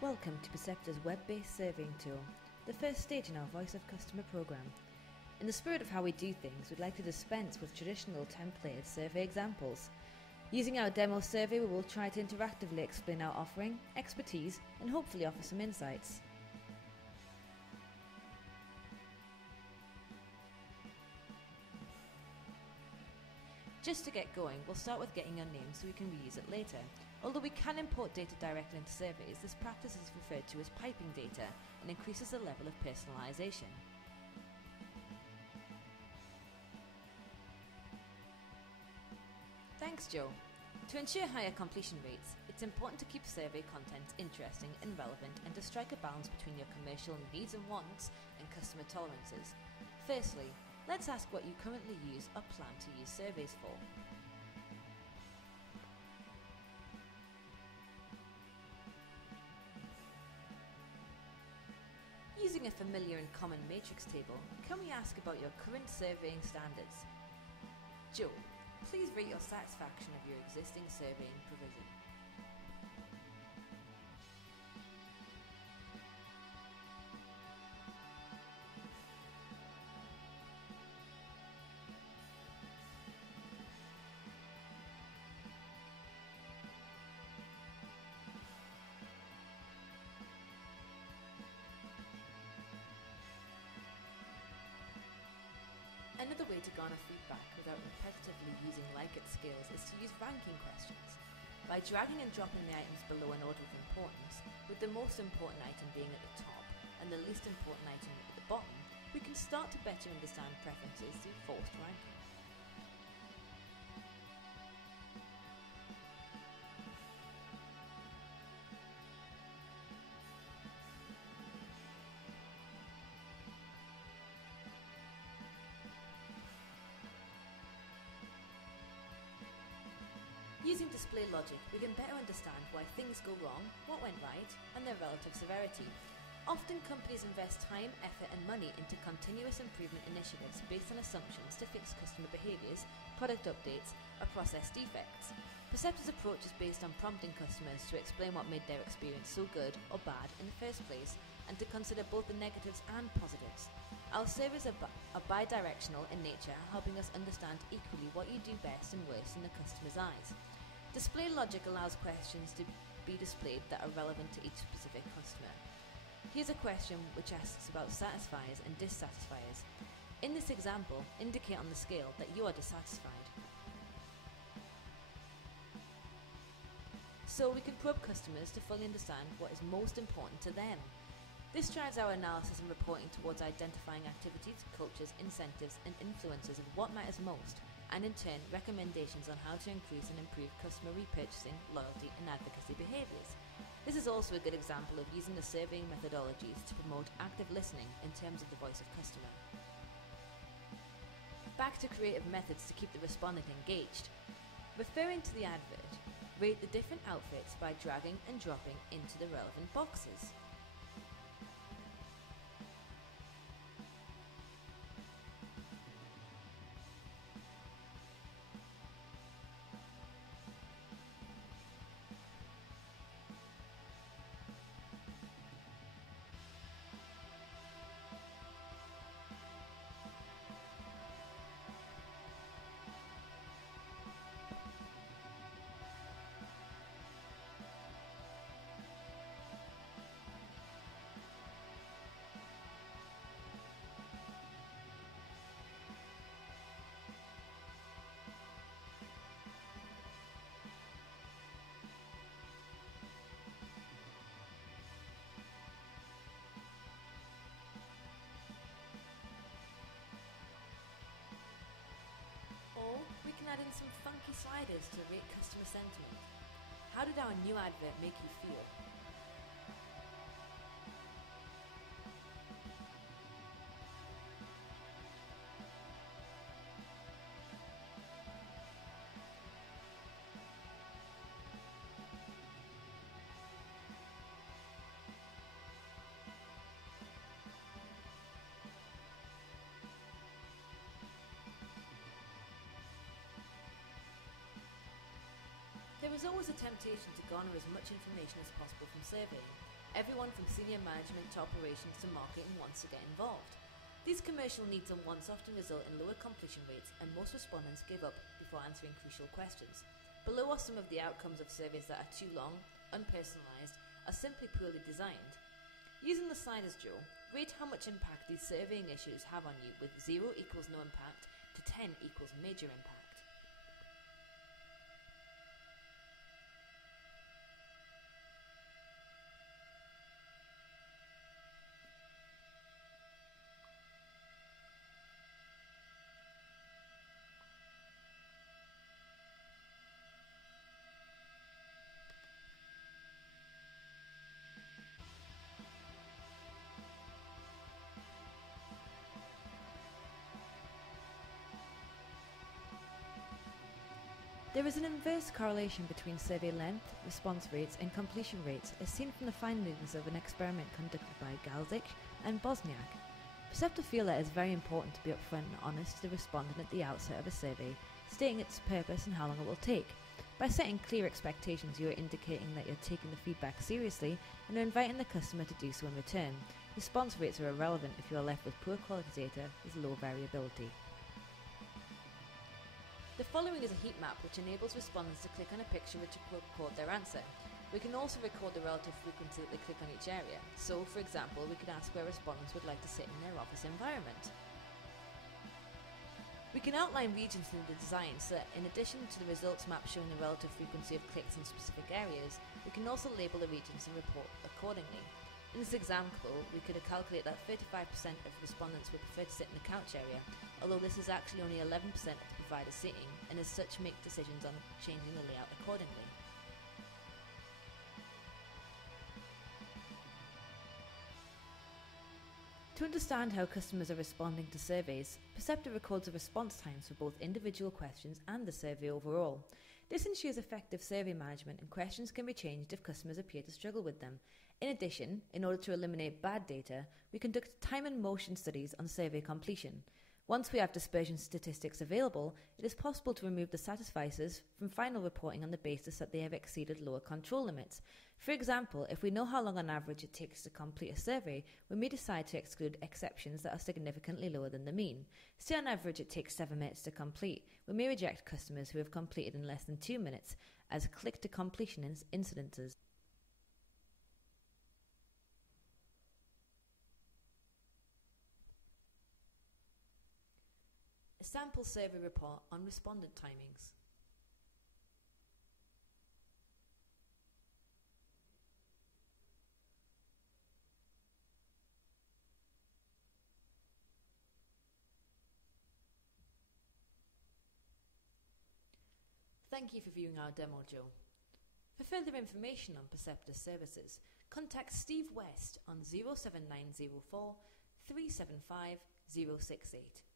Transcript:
Welcome to Percepta's web-based surveying tool, the first stage in our Voice of Customer programme. In the spirit of how we do things, we'd like to dispense with traditional templated survey examples. Using our demo survey, we will try to interactively explain our offering, expertise, and hopefully offer some insights. Just to get going, we'll start with getting your name so we can reuse it later. Although we can import data directly into surveys, this practice is referred to as piping data and increases the level of personalisation. Thanks, Joe. To ensure higher completion rates, it's important to keep survey content interesting and relevant and to strike a balance between your commercial needs and wants and customer tolerances. Firstly, let's ask what you currently use or plan to use surveys for. Using a familiar and common matrix table, can we ask about your current surveying standards? Joe, please rate your satisfaction of your existing surveying provision. Another way to garner feedback without repetitively using like-it scales is to use ranking questions. By dragging and dropping the items below in order of importance, with the most important item being at the top and the least important item at the bottom, we can start to better understand preferences through forced ranking. Using display logic, we can better understand why things go wrong, what went right, and their relative severity. Often companies invest time, effort and money into continuous improvement initiatives based on assumptions to fix customer behaviours, product updates, or process defects. Percepta's approach is based on prompting customers to explain what made their experience so good or bad in the first place, and to consider both the negatives and positives. Our surveys are bi-directional in nature, helping us understand equally what you do best and worst in the customer's eyes. Display logic allows questions to be displayed that are relevant to each specific customer. Here's a question which asks about satisfiers and dissatisfiers. In this example, indicate on the scale that you are dissatisfied. So we can probe customers to fully understand what is most important to them. This drives our analysis and reporting towards identifying activities, cultures, incentives and influences of what matters most, and in turn recommendations on how to increase and improve customer repurchasing, loyalty and advocacy behaviours. This is also a good example of using the surveying methodologies to promote active listening in terms of the voice of customer. Back to creative methods to keep the respondent engaged. Referring to the advert, rate the different outfits by dragging and dropping into the relevant boxes. Or we can add in some funky sliders to rate customer sentiment. How did our new advert make you feel? There is always a temptation to garner as much information as possible from surveying. Everyone from senior management to operations to marketing wants to get involved. These commercial needs and wants often result in lower completion rates, and most respondents give up before answering crucial questions. Below are some of the outcomes of surveys that are too long, unpersonalised, or simply poorly designed. Using the slide as Joe, rate how much impact these surveying issues have on you, with 0 equals no impact to 10 equals major impact. There is an inverse correlation between survey length, response rates and completion rates, as seen from the findings of an experiment conducted by Galzik and Bosniak. Percepta feel that it is very important to be upfront and honest to the respondent at the outset of a survey, stating its purpose and how long it will take. By setting clear expectations, you are indicating that you're taking the feedback seriously and are inviting the customer to do so in return. Response rates are irrelevant if you are left with poor quality data with low variability. The following is a heat map which enables respondents to click on a picture which will record their answer. We can also record the relative frequency that they click on each area. So, for example, we could ask where respondents would like to sit in their office environment. We can outline regions in the design so that in addition to the results map showing the relative frequency of clicks in specific areas, we can also label the regions and report accordingly. In this example, we could calculate that 35% of respondents would prefer to sit in the couch area, although this is actually only 11% of the provider seating, and as such make decisions on changing the layout accordingly. To understand how customers are responding to surveys, Percepta records the response times for both individual questions and the survey overall. This ensures effective survey management, and questions can be changed if customers appear to struggle with them. In addition, in order to eliminate bad data, we conduct time and motion studies on survey completion. Once we have dispersion statistics available, it is possible to remove the satisficers from final reporting on the basis that they have exceeded lower control limits. For example, if we know how long on average it takes to complete a survey, we may decide to exclude exceptions that are significantly lower than the mean. Say on average it takes 7 minutes to complete, we may reject customers who have completed in less than 2 minutes as click-to-completion incidences. A sample survey report on respondent timings. Thank you for viewing our demo, Joe. For further information on Percepta services, contact Steve West on 07904 375 068.